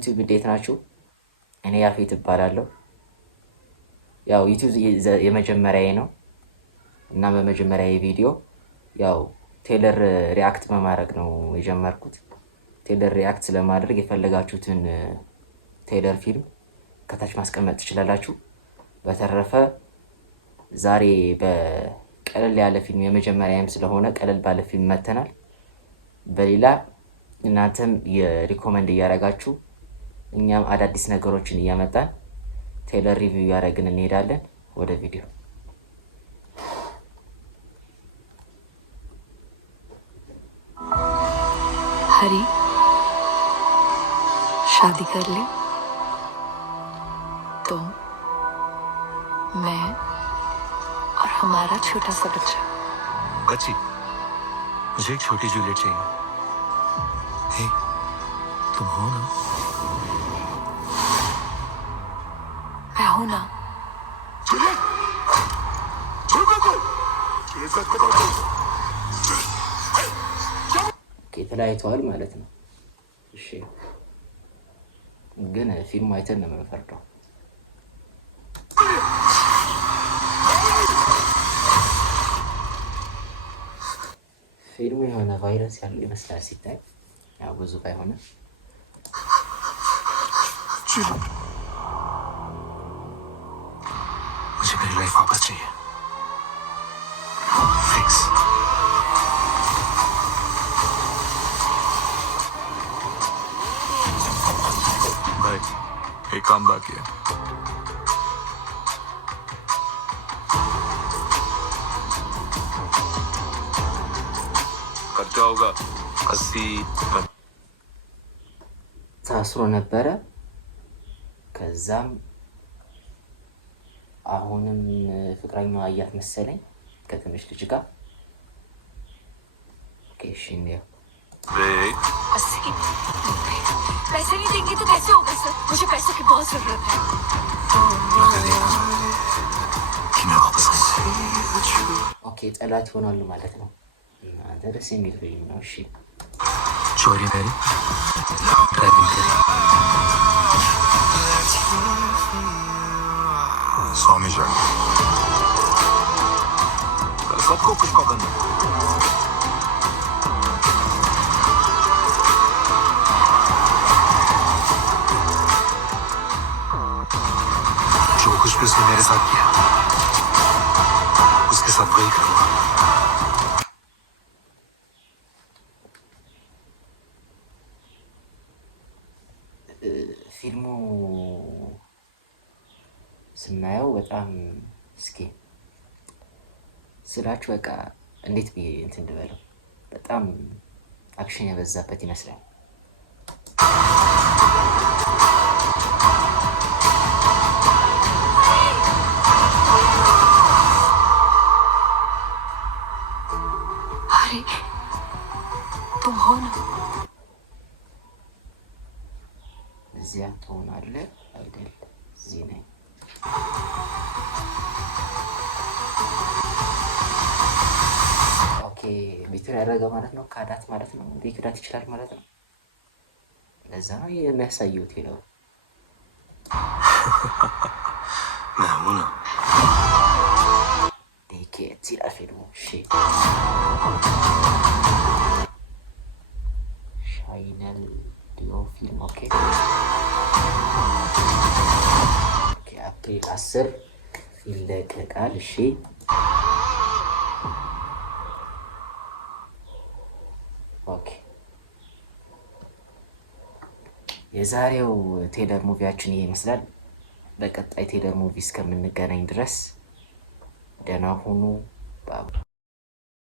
ዩቲዩብ እንዴት ናችሁ? እኔ ያፌት እባላለሁ። ያው ዩቲዩብ የመጀመሪያዬ ነው እና በመጀመሪያዬ ቪዲዮ ያው ቴለር ሪአክት በማድረግ ነው የጀመርኩት። ቴለር ሪአክት ለማድረግ የፈለጋችሁትን ቴለር ፊልም ከታች ማስቀመጥ ትችላላችሁ። በተረፈ ዛሬ በቀለል ያለ ፊልም የመጀመሪያዬም ስለሆነ ቀለል ባለ ፊልም መተናል። በሌላ እናንተም የሪኮመንድ እያደረጋችሁ እኛም አዳዲስ ነገሮችን እያመጣን ቴለር ሪቪው ያደረግን እንሄዳለን። ወደ ቪዲዮ हरी शादी कर ले तुम मैं और हमारा छोटा सा बच्चा। बच्ची मुझे एक छोटी जूलियट चाहिए। हे तुम हो ना? मैं हूं ना। ተለያይተዋል ማለት ነው። እሺ ግን ፊልሙ አይተን ነው የምንፈርደው። ፊልሙ የሆነ ቫይረስ ያለው ይመስላል ሲታይ፣ ያው ብዙ ባይሆንም मुझे मेरी लाइफ वापस चाहिए। फिक्स। भाई एक काम बाकी है। खर्चा होगा 80। ታስሮ ነበረ። ከዛም አሁንም ፍቅረኛዋ አያት መሰለኝ ከትንሽ ልጅ ጋር። እሺ ነው पैसे नहीं देंगे तो कैसे होगा सर? मुझे पैसों की बहुत जरूरत है। ኦኬ ጠላት ይሆናሉ ማለት ነው። አንተ ደስ የሚል ፊልም ነው። እሺ चोरी मेरी ड्राइविंग करी स्वामी जान सबको पुष्पा बनना। जो कुछ भी उसने मेरे साथ किया उसके साथ वही करूंगा। ፊልሙ ስናየው በጣም እስኪ ስላችሁ በቃ እንዴት ብዬ እንትን ልበለው፣ በጣም አክሽን የበዛበት ይመስላል። हरी तुम हो ना? እዚያ ትሆናለህ አይደል? እዚህ ነኝ። ኦኬ ቢትር ያደረገ ማለት ነው። ካዳት ማለት ነው። ሊክዳት ይችላል ማለት ነው። ለዛ ነው የሚያሳየው ቴለው ናሙና ዲኬት ይላል ፊልሙ። እሺ ሻይነል ዲዮ ፊልም ኦኬ አፕሪል 10 ይለቀቃል። እሺ ኦኬ የዛሬው ቴለር ሙቪያችን ይሄ ይመስላል። በቀጣይ ቴለር ሙቪ እስከምንገናኝ ድረስ ደህና ሁኑ።